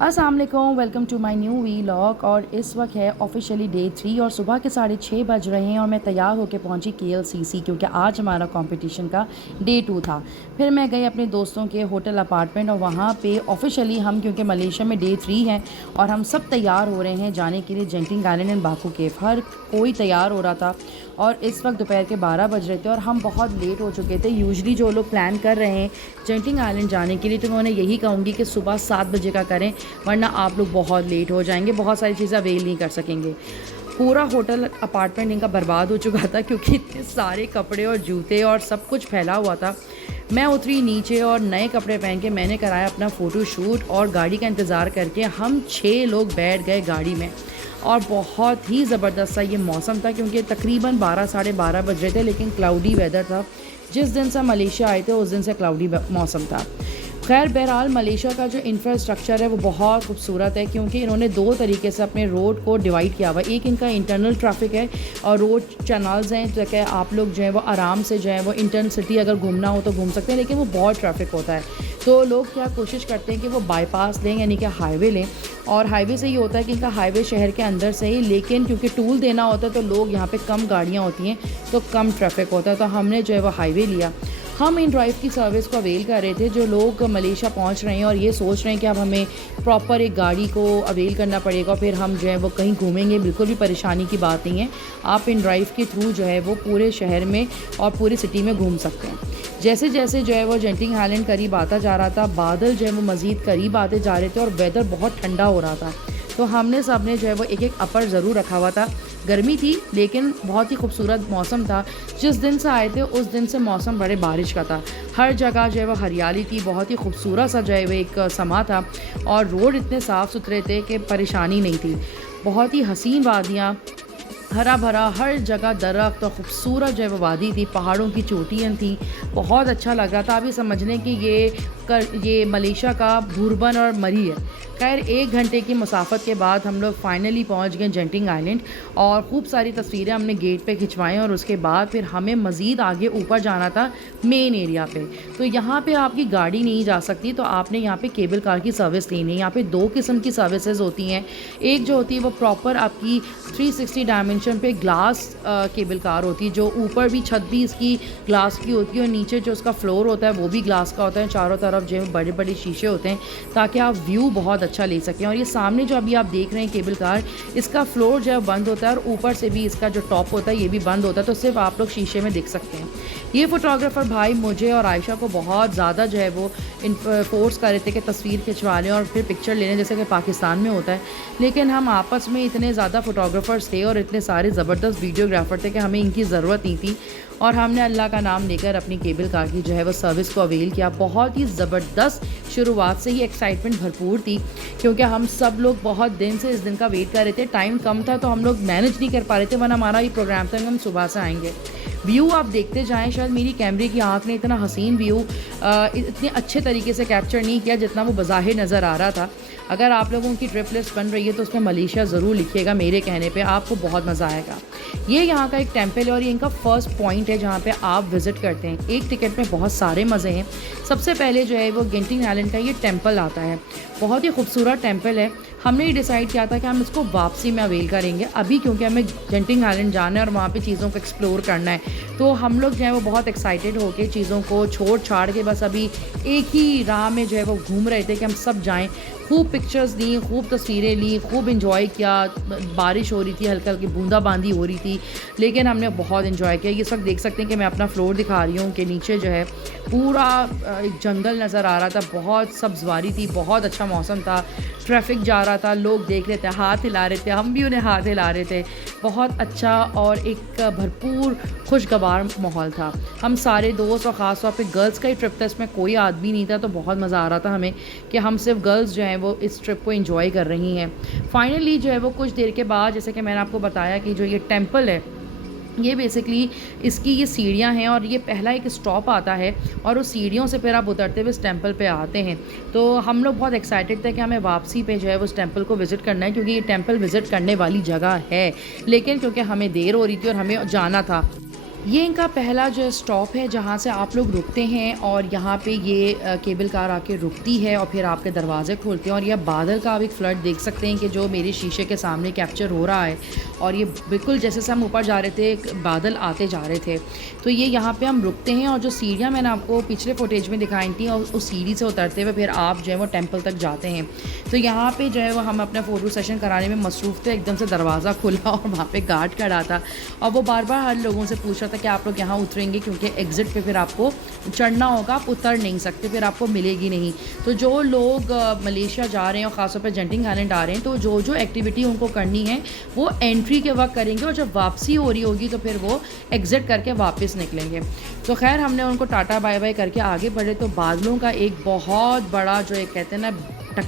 अस्सलाम वालेकुम, welcome to my new vlog. और इस वक्त है ऑफिशियली डे 3 और सुबह के 6:30 बज रहे हैं और मैं तैयार होकर पहुंची KLCC क्योंकि आज हमारा कंपटीशन का डे 2 था। फिर मैं गई अपने दोस्तों के होटल अपार्टमेंट और वहां पे ऑफिशियली हम क्योंकि मलेशिया में डे 3 है और हम सब तैयार हो रहे हैं जाने के लिए जेंटिंग आइलैंड एंड बाकू केव। हर कोई तैयार हो रहा था और इस वक्त दोपहर के 12 बज रहे थे और हम बहुत लेट हो चुके थे। यूजुअली जो लोग प्लान कर रहे हैं जेंटिंग आइलैंड जाने के लिए तो मैं उन्हें यही कहूँगी कि सुबह 7 बजे का करें, वरना आप लोग बहुत लेट हो जाएंगे, बहुत सारी चीज़ें अवेल नहीं कर सकेंगे। पूरा होटल अपार्टमेंट इनका बर्बाद हो चुका था क्योंकि इतने सारे कपड़े और जूते और सब कुछ फैला हुआ था। मैं उतरी नीचे और नए कपड़े पहन के मैंने कराया अपना फ़ोटो शूट और गाड़ी का इंतज़ार करके हम 6 लोग बैठ गए गाड़ी में। और बहुत ही ज़बरदस्त सा ये मौसम था क्योंकि तकरीबन 12 साढ़े 12 बज रहे थे, लेकिन क्लाउडी वेदर था। जिस दिन से मलेशिया आए थे उस दिन से क्लाउडी मौसम था। खैर बहरहाल मलेशिया का जो इंफ्रास्ट्रक्चर है वो बहुत खूबसूरत है क्योंकि इन्होंने 2 तरीके से अपने रोड को डिवाइड किया हुआ है। एक इनका इंटरनल ट्रैफिक है और रोड चैनल्स हैं ताकि आप लोग जो है वो आराम से जो है वो इंटर्न सिटी अगर घूमना हो तो घूम सकते हैं, लेकिन वो बहुत ट्रैफिक होता है। तो लोग क्या कोशिश करते हैं कि वो बाईपास लें यानी कि हाईवे लें, और हाईवे से ये होता है कि इनका हाईवे शहर के अंदर से ही, लेकिन क्योंकि टूल देना होता है तो लोग यहाँ पे कम गाड़ियाँ होती हैं तो कम ट्रैफिक होता है, तो हमने जो है वो हाईवे लिया। हम इन ड्राइव की सर्विस को अवेल कर रहे थे। जो लोग मलेशिया पहुंच रहे हैं और ये सोच रहे हैं कि अब हमें प्रॉपर एक गाड़ी को अवेल करना पड़ेगा फिर हम जो है वो कहीं घूमेंगे, बिल्कुल भी परेशानी की बात नहीं है। आप इन ड्राइव के थ्रू जो है वो पूरे शहर में और पूरी सिटी में घूम सकते हैं। जैसे जैसे जो है वो जेंटिंग आइलैंड करीब आता जा रहा था, बादल जो है वो मज़ीद करीब आते जा रहे थे और वेदर बहुत ठंडा हो रहा था, तो हमने सब ने जो है वो एक अपर ज़रूर रखा हुआ था। गर्मी थी लेकिन बहुत ही खूबसूरत मौसम था। जिस दिन से आए थे उस दिन से मौसम बड़े बारिश का था। हर जगह जो है वो हरियाली थी, बहुत ही खूबसूरत सा जो है वो एक समा था और रोड इतने साफ़ सुथरे थे कि परेशानी नहीं थी। बहुत ही हसीन वादियाँ, हरा भरा हर जगह दरख्त और ख़ूबसूरत जो है वो वादी थी, पहाड़ों की चोटियाँ थी, बहुत अच्छा लग रहा था। अभी समझ लें कि ये मलेशिया का भूरबन और मरी है। खैर 1 घंटे की मुसाफत के बाद हम लोग फाइनली पहुंच गए जेंटिंग आइलैंड और खूब सारी तस्वीरें हमने गेट पे खिंचवाएं और उसके बाद फिर हमें मज़ीद आगे ऊपर जाना था मेन एरिया पे। तो यहाँ पे आपकी गाड़ी नहीं जा सकती, तो आपने यहाँ पे केबल कार की सर्विस लेनी है। यहाँ पे 2 किस्म की सर्विसेज होती हैं। एक जो होती है वो प्रॉपर आपकी 360 डायमेंशन पे ग्लास केबल कार होती है, जो ऊपर भी छत भी इसकी ग्लास की होती है और नीचे जो उसका फ्लोर होता है वो भी ग्लास का होता है। चारों तरफ जो है बड़े बड़े शीशे होते हैं ताकि आप व्यू बहुत अच्छा ले सकें। और ये सामने जो अभी आप देख रहे हैं केबल कार, इसका फ्लोर जो है बंद होता है और ऊपर से भी इसका जो टॉप होता है ये भी बंद होता है, तो सिर्फ आप लोग शीशे में देख सकते हैं। ये फ़ोटोग्राफ़र भाई मुझे और आयशा को बहुत ज़्यादा जो है वो फोर्स कर रहे थे कि तस्वीर खिंचवा लें और फिर पिक्चर ले लें जैसे कि पाकिस्तान में होता है, लेकिन हम आपस में इतने ज़्यादा फ़ोटोग्राफ़र्स थे और इतने सारे ज़बरदस्त वीडियोग्राफ़र थे कि हमें इनकी ज़रूरत नहीं थी और हमने अल्लाह का नाम लेकर अपनी केबल कार की जो है वो सर्विस को अवेल किया। बहुत ही ज़बरदस्त, शुरुआत से ही एक्साइटमेंट भरपूर थी क्योंकि हम सब लोग बहुत दिन से इस दिन का वेट कर रहे थे। टाइम कम था तो हम लोग मैनेज नहीं कर पा रहे थे, वरना हमारा ये प्रोग्राम था कि हम सुबह से आएंगे। व्यू आप देखते जाएं, शायद मेरी कैमरे की आँख ने इतना हसीन व्यू इतने अच्छे तरीके से कैप्चर नहीं किया जितना वो बज़ाहिर नज़र आ रहा था। अगर आप लोगों की ट्रिप लिस्ट बन रही है तो उसमें मलेशिया ज़रूर लिखिएगा, मेरे कहने पे आपको बहुत मज़ा आएगा। ये यहाँ का एक टेंपल है और ये इनका फर्स्ट पॉइंट है जहाँ पे आप विज़िट करते हैं। एक टिकट में बहुत सारे मज़े हैं। सबसे पहले जो है वो जेंटिंग आइलैंड का ये टेंपल आता है, बहुत ही खूबसूरत टेंपल है। हमने ये डिसाइड किया था कि हम इसको वापसी में अवेल करेंगे अभी, क्योंकि हमें जेंटिंग आइलैंड जाना है और वहाँ पे चीज़ों को एक्सप्लोर करना है। तो हम लोग जो है वो बहुत एक्साइटेड होकर चीज़ों को छोड़ छाड़ के बस अभी एक ही राह में जो है वो घूम रहे थे कि हम सब जाएँ। खूब पिक्चर्स ली, खूब तस्वीरें ली, खूब इंजॉय किया। बारिश हो रही थी, हल्की हल्की बूंदाबांदी हो रही थी, लेकिन हमने बहुत इंजॉय किया। इस वक्त देख सकते हैं कि मैं अपना फ्लोर दिखा रही हूँ कि नीचे जो है पूरा एक जंगल नज़र आ रहा था, बहुत सब्ज़वारी थी, बहुत अच्छा मौसम था, ट्रैफिक जा रहा था, लोग देख रहे थे, हाथ हिला रहे थे, हम भी उन्हें हाथ हिला रहे थे। बहुत अच्छा और एक भरपूर खुशगवार माहौल था। हम सारे दोस्त और ख़ास तौर पे गर्ल्स का ही ट्रिप था, इसमें कोई आदमी नहीं था, तो बहुत मज़ा आ रहा था हमें कि हम सिर्फ गर्ल्स जो हैं वो इस ट्रिप को एंजॉय कर रही हैं। फाइनली जो है वो कुछ देर के बाद, जैसे कि मैंने आपको बताया कि जो ये टेंपल है ये बेसिकली इसकी ये सीढ़ियाँ हैं और ये पहला एक स्टॉप आता है और उस सीढ़ियों से फिर आप उतरते हुए इस टेंपल पे आते हैं। तो हम लोग बहुत एक्साइटेड थे कि हमें वापसी पे जो है उस टेंपल को विज़िट करना है, क्योंकि ये टेंपल विज़िट करने वाली जगह है, लेकिन क्योंकि हमें देर हो रही थी और हमें जाना था ये इनका पहला जो स्टॉप है जहाँ से आप लोग रुकते हैं और यहाँ पे ये केबल कार आके रुकती है और फिर आपके दरवाज़े खोलते हैं और ये बादल का आप एक फ्लड देख सकते हैं कि जो मेरे शीशे के सामने कैप्चर हो रहा है। और ये बिल्कुल जैसे से हम ऊपर जा रहे थे, एक बादल आते जा रहे थे। तो ये यहाँ पे हम रुकते हैं और जो सीढ़ियाँ मैंने आपको पिछले फुटेज में दिखाई थी और उस सीढ़ी से उतरते हुए फिर आप जो है वो टेम्पल तक जाते हैं। तो यहाँ पे जो है वो हम अपना फ़ोटो सेशन कराने में मसरूफ़ थे। एकदम से दरवाज़ा खुला और वहाँ पे गार्ड खड़ा था और वो बार बार हर लोगों से पूछ रहा था कि आप लोग यहाँ उतरेंगे, क्योंकि एग्ज़िट पे फिर आपको चढ़ना होगा, आप उतर नहीं सकते, फिर आपको मिलेगी नहीं। तो जो लोग मलेशिया जा रहे हैं और ख़ासतौर पर जेंटिंग आइलैंड आ रहे हैं, तो जो जो एक्टिविटी उनको करनी है वो एंट्री के वक्त करेंगे और जब वापसी हो रही होगी तो फिर वो एग्ज़िट करके वापस निकलेंगे। तो खैर हमने उनको टाटा बाय बाय करके आगे बढ़े तो बादलों का एक बहुत बड़ा जो एक कहते हैं ना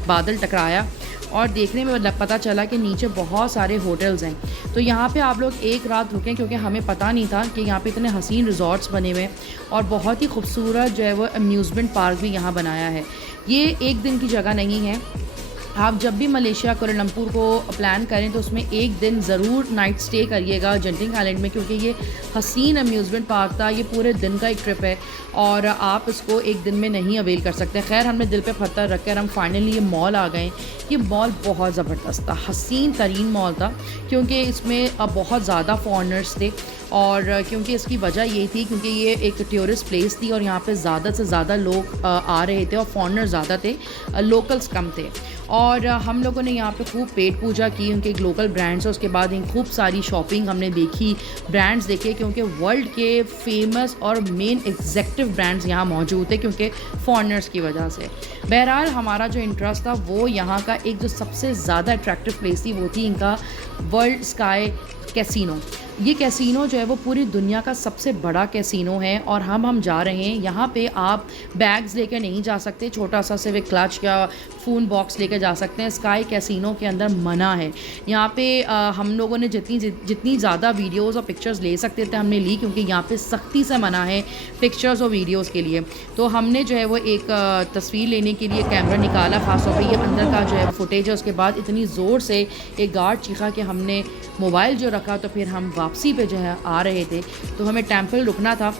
बादल टकराया और देखने में पता चला कि नीचे बहुत सारे होटल्स हैं। तो यहाँ पे आप लोग एक रात रुकें, क्योंकि हमें पता नहीं था कि यहाँ पे इतने हसीन रिजॉर्ट्स बने हुए हैं और बहुत ही खूबसूरत जो है वो अम्यूज़मेंट पार्क भी यहाँ बनाया है। ये एक दिन की जगह नहीं है। आप जब भी मलेशिया कोलंबपुर को प्लान करें तो उसमें एक दिन ज़रूर नाइट स्टे करिएगा जेंटिंग आइलैंड में, क्योंकि ये हसीन अम्यूज़मेंट पार्क था। ये पूरे दिन का एक ट्रिप है और आप इसको एक दिन में नहीं अवेल कर सकते। खैर हमने दिल पे पत्थर रख कर हम फाइनली ये मॉल आ गए। ये मॉल बहुत ज़बरदस्त था, हसीन तरीन मॉल था, क्योंकि इसमें अब बहुत ज़्यादा फॉरनर्स थे और क्योंकि इसकी वजह ये थी क्योंकि ये एक टूरिस्ट प्लेस थी और यहाँ पे ज़्यादा से ज़्यादा लोग आ रहे थे और फॉरनर ज़्यादा थे, लोकल्स कम थे। और हम लोगों ने यहाँ पे खूब पेट पूजा की उनके लोकल ब्रांड्स और उसके बाद इन खूब सारी शॉपिंग हमने देखी, ब्रांड्स देखे, क्योंकि वर्ल्ड के फेमस और मेन एग्जेक्टिव ब्रांड्स यहाँ मौजूद थे क्योंकि फॉरनर्स की वजह से। बहरहाल हमारा जो इंटरेस्ट था वो यहाँ का एक जो सबसे ज़्यादा अट्रैक्टिव प्लेस थी वो थी इनका वर्ल्ड स्काई कैसीनो। ये कैसीनो जो है वो पूरी दुनिया का सबसे बड़ा कैसीनो है और हम जा रहे हैं। यहाँ पे आप बैग्स लेकर नहीं जा सकते, छोटा सा सिर्फ एक क्लच या फ़ोन बॉक्स लेकर जा सकते हैं। स्काई कैसीनो के अंदर मना है। यहाँ पे हम लोगों ने जितनी ज़्यादा वीडियोस और पिक्चर्स ले सकते थे हमने ली, क्योंकि यहाँ पे सख्ती से मना है पिक्चर्स और वीडियोस के लिए। तो हमने जो है वो एक तस्वीर लेने के लिए कैमरा निकाला, ख़ासतौर पे ये अंदर का जो है फुटेज है। उसके बाद इतनी ज़ोर से एक गार्ड चीखा कि हमने मोबाइल जो रखा, तो फिर हम वापसी पे जो है आ रहे थे तो हमें टेंपल रुकना था,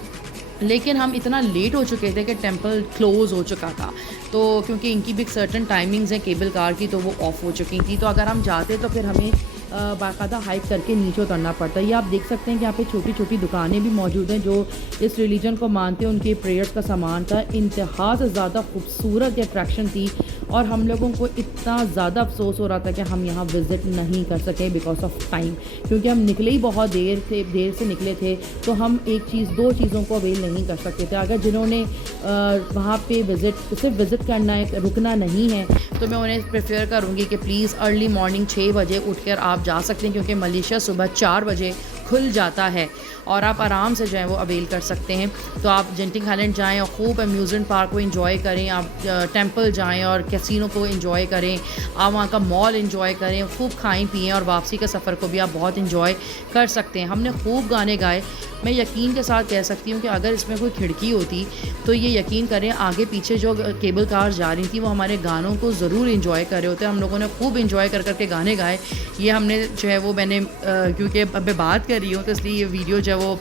लेकिन हम इतना लेट हो चुके थे कि टेंपल क्लोज़ हो चुका था। तो क्योंकि इनकी भी एक सर्टन टाइमिंग्स हैं केबल कार की, तो वो ऑफ़ हो चुकी थी। तो अगर हम जाते तो फिर हमें बाकायदा हाइक करके नीचे उतरना पड़ता है। ये आप देख सकते हैं कि यहाँ पे छोटी छोटी दुकानें भी मौजूद हैं जो इस रिलीजन को मानते हैं, उनके प्रेयर्स का सामान था। इंतहा से ज़्यादा खूबसूरत अट्रैक्शन थी और हम लोगों को इतना ज़्यादा अफसोस हो रहा था कि हम यहाँ विज़िट नहीं कर सके बिकॉज ऑफ टाइम, क्योंकि हम निकले ही बहुत देर से निकले थे। तो हम दो चीज़ों को अवेल नहीं कर सकते थे। अगर जिन्होंने वहाँ पे सिर्फ विज़िट करना है, रुकना नहीं है, तो मैं उन्हें प्रेफर करूँगी कि प्लीज़ अर्ली मॉर्निंग 6 बजे उठकर आप जा सकते हैं, क्योंकि मलेशिया सुबह 4 बजे खुल जाता है और आप आराम से जो है वो अवेल कर सकते हैं। तो आप जेंटिंग आइलैंड जाएँ और खूब अम्यूज़मेंट पार्क को एंजॉय करें, आप टेंपल जाएँ और कैसीनो को एंजॉय करें, आप वहाँ का मॉल एंजॉय करें, खूब खाएं पिएं और वापसी के सफ़र को भी आप बहुत एंजॉय कर सकते हैं। हमने खूब गाने गाए। मैं यकीन के साथ कह सकती हूँ कि अगर इसमें कोई खिड़की होती तो ये यकीन करें आगे पीछे जो केबल कार जा रही थी वो हमारे गानों को ज़रूर एंजॉय कर रहे होते। हम लोगों ने खूब एंजॉय कर करके गाने गाए। ये हमने जो है वो मैंने क्योंकि अब मैं बात कर रही हूँ तो इसलिए ये वीडियो जो है वो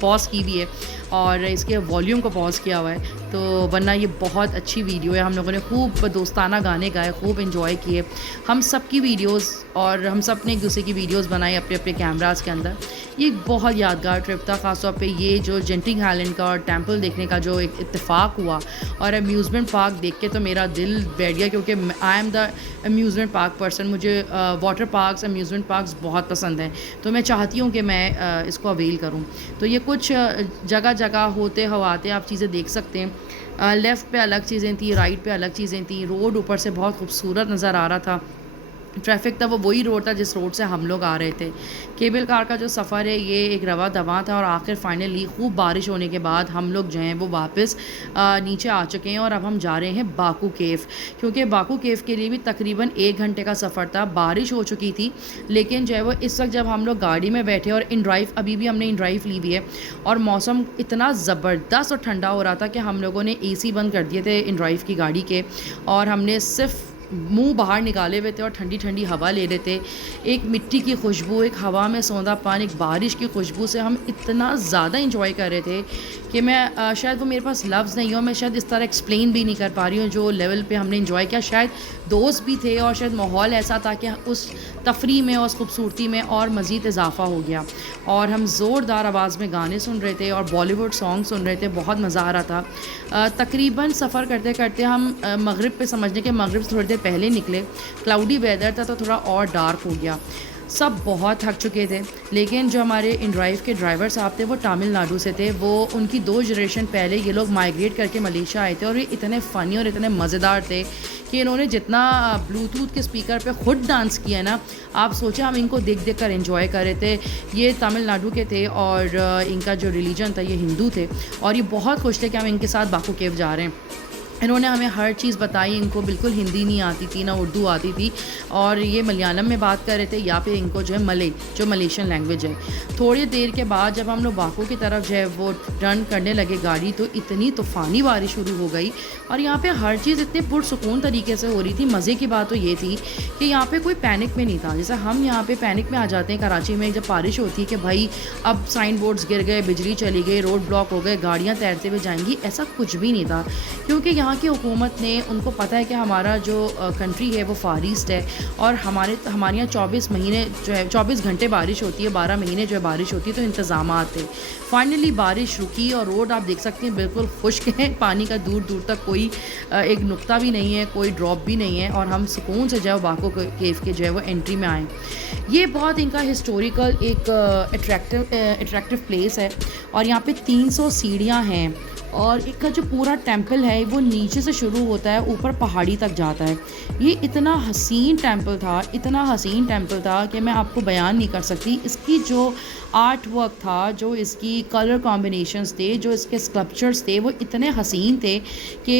पॉज की भी है और इसके वॉल्यूम को पॉज किया हुआ है, तो वरना ये बहुत अच्छी वीडियो है। हम लोगों ने खूब दोस्ताना गाने गाए, खूब एंजॉय किए। हम सब की वीडियोस और हम सब ने एक दूसरे की वीडियोस बनाई अपने अपने कैमरास के अंदर। ये एक बहुत यादगार ट्रिप था, ख़ासतौर पे ये जो जेंटिंग आइलैंड का और टेंपल देखने का जो एक इत्तेफाक हुआ और अम्यूज़मेंट पार्क देख के तो मेरा दिल बैठ गया, क्योंकि I am the amusement park person. मुझे वाटर पार्क्स, अम्यूज़मेंट पार्क्स बहुत पसंद हैं, तो मैं चाहती हूँ कि मैं इसको अवेल करूँ। तो ये कुछ जगह जगह होते हवाते आप चीज़ें देख सकते हैं। लेफ़्ट पे अलग चीज़ें थी, राइट पे अलग चीज़ें थी। रोड ऊपर से बहुत खूबसूरत नज़र आ रहा था। ट्रैफिक था वो वही रोड था जिस रोड से हम लोग आ रहे थे। केबल कार का जो सफ़र है ये एक रवा दवा था और आखिर फाइनली खूब बारिश होने के बाद हम लोग जो हैं वो वापस नीचे आ चुके हैं और अब हम जा रहे हैं बाकू केव, क्योंकि बाकू केव के लिए भी तकरीबन 1 घंटे का सफ़र था। बारिश हो चुकी थी, लेकिन जो है वो इस वक्त जब हम लोग गाड़ी में बैठे और इन ड्राइव अभी भी हमने इन ड्राइव ली हुई है और मौसम इतना ज़बरदस्त और ठंडा हो रहा था कि हम लोगों ने AC बंद कर दिए थे इन ड्राइव की गाड़ी के और हमने सिर्फ मुंह बाहर निकाले हुए थे और ठंडी ठंडी हवा ले रहे थे। एक मिट्टी की खुशबू, एक हवा में सौंधापन, एक बारिश की खुशबू से हम इतना ज़्यादा इंजॉय कर रहे थे कि मैं शायद वो मेरे पास लफ्ज़ नहीं हो, मैं शायद इस तरह एक्सप्लेन भी नहीं कर पा रही हूँ जो लेवल पे हमने इंजॉय किया। शायद दोस्त भी थे और शायद माहौल ऐसा था कि उस तफरी में और उस खूबसूरती में और मज़ीद इजाफ़ा हो गया। और हम ज़ोरदार आवाज़ में गाने सुन रहे थे और बॉलीवुड सॉन्ग सुन रहे थे, बहुत मज़ा आ रहा था। तकरीबन सफ़र करते करते हम मगरिब पे समझने के मगरिब से थोड़ी देर पहले निकले। क्लाउडी वेदर था तो थोड़ा और डार्क हो गया। सब बहुत थक चुके थे, लेकिन जो हमारे इन ड्राइव के ड्राइवर साहब थे वो तमिलनाडु से थे। वो उनकी 2 जनरेशन पहले ये लोग माइग्रेट करके मलेशिया आए थे और ये इतने फ़नी और इतने मज़ेदार थे कि इन्होंने जितना ब्लूटूथ के स्पीकर पे ख़ुद डांस किया ना, आप सोचें हम इनको देख देख कर एंजॉय कर रहे थे। ये तमिलनाडु के थे और इनका जो रिलीजन था ये हिंदू थे और ये बहुत खुश थे कि हम इनके साथ बाकू केव जा रहे हैं। इन्होंने हमें हर चीज़ बताई। इनको बिल्कुल हिंदी नहीं आती थी, ना उर्दू आती थी और ये मलयालम में बात कर रहे थे या फिर इनको जो है मलय, जो मलेशियन लैंग्वेज है। थोड़ी देर के बाद जब हम लोग बाकू की तरफ जो है वो टर्न करने लगे गाड़ी, तो इतनी तूफ़ानी बारिश शुरू हो गई और यहाँ पे हर चीज़ इतने पुरसुकून तरीके से हो रही थी। मज़े की बात तो ये थी कि यहाँ पे कोई पैनिक में नहीं था। जैसे हम यहाँ पे पैनिक में आ जाते हैं कराची में जब बारिश होती है कि भाई अब साइन बोर्ड्स गिर गए, बिजली चली गई, रोड ब्लॉक हो गए, गाड़ियाँ तैरते हुए जाएंगी, ऐसा कुछ भी नहीं था। क्योंकि यहाँ की हुकूमत ने, उनको पता है कि हमारा जो कंट्री है वो फार ईस्ट है और हमारे यहाँ 24 महीने जो है 24 घंटे बारिश होती है, 12 महीने जो है बारिश होती है, तो इंतज़ामात थे। फाइनली बारिश रुकी और रोड आप देख सकते हैं बिल्कुल खुश्क है, पानी का दूर दूर तक कोई एक नुक्ता भी नहीं है, कोई ड्रॉप भी नहीं है और हम सुकून से जो है बाको केव के जो है वो एंट्री में आए। ये बहुत इनका हिस्टोरिकल एक अट्रैक्टिव प्लेस है और यहाँ पे 300 सीढ़ियाँ हैं और इनका जो पूरा टेंपल है वो नीचे से शुरू होता है, ऊपर पहाड़ी तक जाता है। ये इतना हसीन टेंपल था, इतना हसीन टेंपल था कि मैं आपको बयान नहीं कर सकती। इसकी जो आर्ट वर्क था, जो इसकी कलर कॉम्बिनेशंस थे, जो इसके स्कल्पचर्स थे, वो इतने हसीन थे कि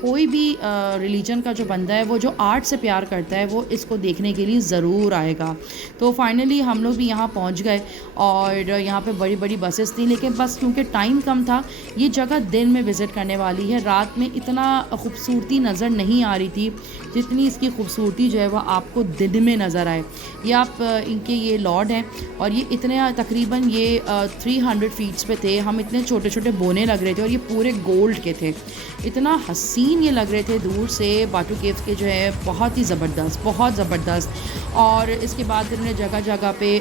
कोई भी रिलीजन का जो बंदा है वो जो आर्ट से प्यार करता है वो इसको देखने के लिए ज़रूर आएगा। तो फाइनली हम लोग भी यहाँ पहुँच गए और यहाँ पे बड़ी बड़ी बसेस थी, लेकिन बस क्योंकि टाइम कम था, ये जगह दिन में विज़िट करने वाली है। रात में इतना खूबसूरती नज़र नहीं आ रही थी जितनी इसकी खूबसूरती जो है वो आपको दिन में नज़र आए। ये आप इनके ये लॉर्ड हैं और ये इतने तकरीबन ये 300 फीट्स पे थे। हम इतने छोटे छोटे बोने लग रहे थे और ये पूरे गोल्ड के थे। इतना हसीन ये लग रहे थे दूर से। बाटू केव्स के जो है बहुत ही ज़बरदस्त, बहुत ज़बरदस्त। और इसके बाद इन्होंने जगह जगह पे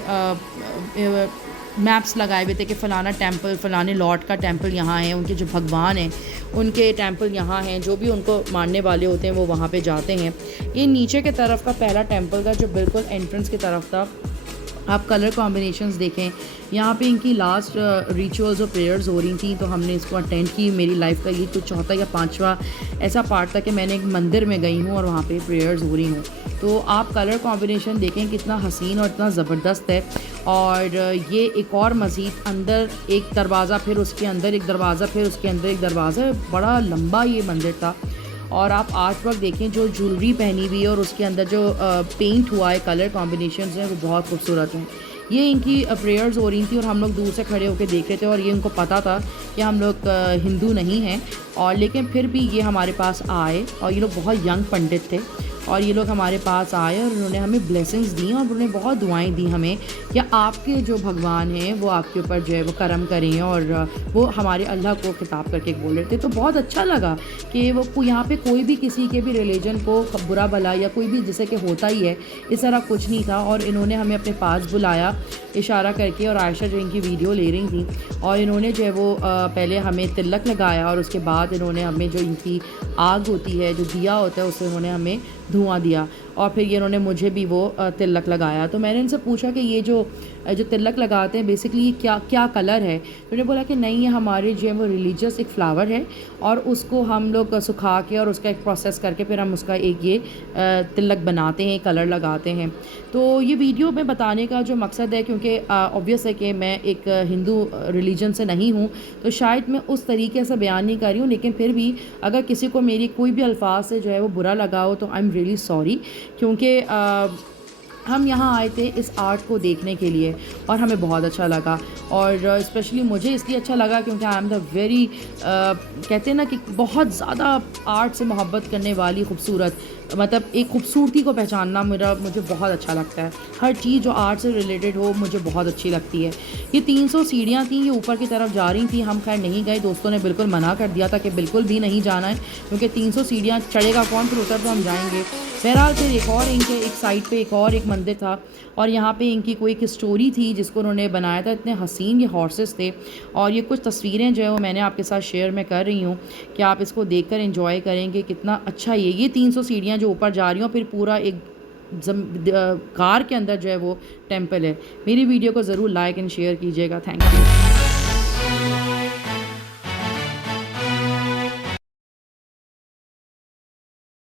मैप्स लगाए हुए थे कि फ़लाना टेंपल, फ़लाने लॉर्ड का टेंपल यहाँ है, उनके जो भगवान हैं उनके टेंपल यहाँ हैं, जो भी उनको मानने वाले होते हैं वो वहाँ पे जाते हैं। ये नीचे के तरफ का पहला टेंपल था जो बिल्कुल एंट्रेंस की तरफ था। आप कलर कॉम्बिनेशंस देखें, यहाँ पे इनकी लास्ट रिचुअल्स और प्रेयर्स हो रही थी, तो हमने इसको अटेंड की। मेरी लाइफ का ये कुछ चौथा या पांचवा ऐसा पार्ट था कि मैंने एक मंदिर में गई हूँ और वहाँ पे प्रेयर्स हो रही हूँ। तो आप कलर कॉम्बिनेशन देखें कितना हसीन और इतना ज़बरदस्त है। और ये एक और मज़ीद अंदर एक दरवाज़ा, फिर उसके अंदर एक दरवाज़ा, फिर उसके अंदर एक दरवाज़ा, बड़ा लंबा ये मंदिर था। और आप आर्ट वर्क देखें, जो ज्वेलरी पहनी हुई है और उसके अंदर जो पेंट हुआ है, कलर कॉम्बिनेशंस हैं, वो बहुत खूबसूरत हैं। ये इनकी प्रेयर्स हो रही थी और हम लोग दूर से खड़े होकर देख रहे थे और ये उनको पता था कि हम लोग हिंदू नहीं हैं, और लेकिन फिर भी ये हमारे पास आए और ये लोग बहुत यंग पंडित थे और ये लोग हमारे पास आए और उन्होंने हमें ब्लेसिंग्स दी और उन्होंने बहुत दुआएं दी हमें कि आपके जो भगवान हैं वो आपके ऊपर जो है वो करम करें। और वो हमारे अल्लाह को खिताब करके बोल रहे थे। तो बहुत अच्छा लगा कि वो यहाँ पे कोई भी किसी के भी रिलीजन को बुरा भला या कोई भी जैसे कि होता ही है, इस तरह कुछ नहीं था। और इन्होंने हमें अपने पास बुलाया इशारा करके, और आयशा जो इनकी वीडियो ले रही थी और इन्होंने जो है वो पहले हमें तिलक लगाया और उसके बाद इन्होंने हमें जो इनकी आग होती है, जो दिया होता है, उससे उन्होंने हमें धुआं दिया और फिर ये इन्होंने मुझे भी वो तिलक लगाया। तो मैंने इनसे पूछा कि ये जो तिलक लगाते हैं बेसिकली क्या क्या कलर है। तो उन्होंने बोला कि नहीं, ये हमारे जो है वो रिलीजियस एक फ़्लावर है और उसको हम लोग सुखा के और उसका एक प्रोसेस करके फिर हम उसका एक ये तिलक बनाते हैं, कलर लगाते हैं। तो ये वीडियो में बताने का जो मकसद है, क्योंकि ऑब्वियस है कि मैं एक हिंदू रिलीजन से नहीं हूँ, तो शायद मैं उस तरीके से बयान नहीं कर रही हूँ, लेकिन फिर भी अगर किसी को मेरी कोई भी अल्फाज से जो है वो बुरा लगा हो तो आई एम रियली सॉरी। क्योंकि हम यहाँ आए थे इस आर्ट को देखने के लिए और हमें बहुत अच्छा लगा। और स्पेशली मुझे इसलिए अच्छा लगा क्योंकि आई एम द वेरी कहते हैं ना कि बहुत ज़्यादा आर्ट से मोहब्बत करने वाली खूबसूरत, मतलब एक खूबसूरती को पहचानना मुझे बहुत अच्छा लगता है। हर चीज़ जो आर्ट से रिलेटेड हो मुझे बहुत अच्छी लगती है। ये 300 सीढ़ियाँ थी, ये ऊपर की तरफ जा रही थी। हम खैर नहीं गए, दोस्तों ने बिल्कुल मना कर दिया था कि बिल्कुल भी नहीं जाना है क्योंकि 300 सीढ़ियाँ चढ़ेगा कौन, फिर उतर तो हम जाएंगे। बहरहाल फिर एक और इनके एक साइड पे एक और एक मंदिर था और यहाँ पे इनकी कोई एक स्टोरी थी जिसको उन्होंने बनाया था। इतने हसीन ये हॉर्सेस थे और ये कुछ तस्वीरें जो है वो मैंने आपके साथ शेयर मैं कर रही हूँ कि आप इसको देखकर एंजॉय करेंगे कितना अच्छा। ये 300 सीढ़ियाँ जो ऊपर जा रही हैं, फिर पूरा एक कार के अंदर जो है वो टेम्पल है। मेरी वीडियो को ज़रूर लाइक एंड शेयर कीजिएगा। Thank you.